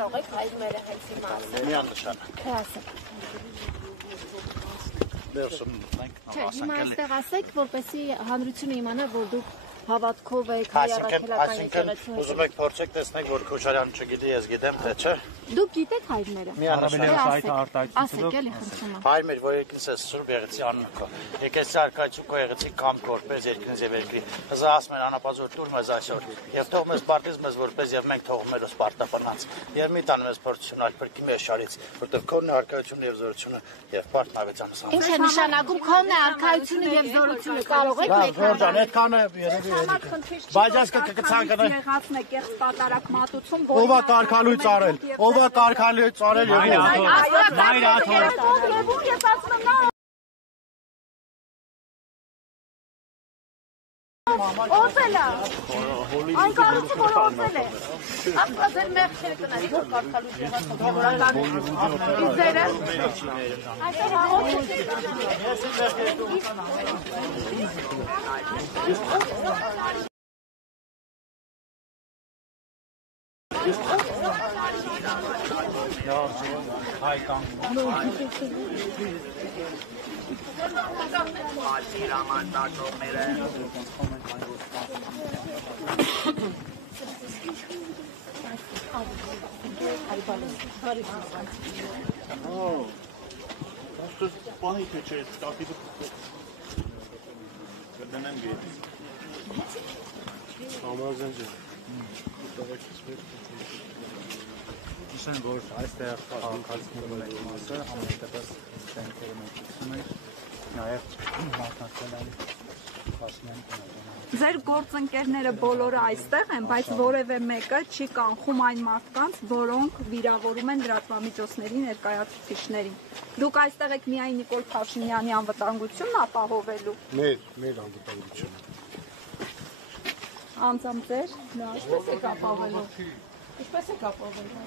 կարող եք հայր մերեղեցի մասը։ Միանշանակ։ Թե ասեք։ Չէ, հիմա այստեղ ասեք, որպեսզի հանրությունը իմանա, որ դուք հավատքով եք հայ առաքելական եկեղեցու։ Ուզում եք փորձեք տեսնեք, որ Քոչարյանը չգիտի, ես գիտեմ, թե չէ։ Դուք գիտեք հայրները։ Ասեք, էլի խնդրում եմ։ Հայր մեր, որ երկինս է Սուրբ Եղեցի անունքո։ Եկեղեցի արքայություն քո եղեցի կամ որպես երկինս եւ երկրի։ Հզա ասում են անապազոր տուր մեզ այսօր։ Եվ թող մեզ բարտից մեզ որպես եւ մենք թողում մեր սպարտապանած։ Եվ մի տան մեզ փորձություն այլ փրկի մեր շարից, որտեղ քոնն է արքայությունը եւ զորությունը եւ պարտնավետանը։ Ինչ է նշանակում քոնն է արքայությունը եւ զորությունը, կարող եք մեկ։ Ջան, այդքան է երևի։ Բայց ես կցանկանա եղածն է կեղծ պատարակ մատուցում, ով է կարգալույց արել, ով է կարգալույց արել եւ Օծել է։ Այն կառույցը, որ օծել է։ Ապրազել մեղքերը կնայի, որ կարգալույց եղած հովորական իզերը։ Այսօր Իշեն, որ այստեղ քաղաքացիների մեկ մասը ամենատեղած տենքերը մոտեցում է, նաև մարդասենալի պաշնյան Ձեր գործընկերները բոլորը այստեղ են, բայց որևէ մեկը չի կանխում այն մարդկանց, որոնք վիրավորում են լրատվամիջոցների ներկայացուցիչներին։ Դուք այստեղ եք միայն Նիկոլ Փաշինյանի անվտանգությունն ապահովելու։ Մեր անվտանգությունը։ Անձամբ ձեր, ինչպես եք ապահովելու։ Ինչպես եք ապահովելու։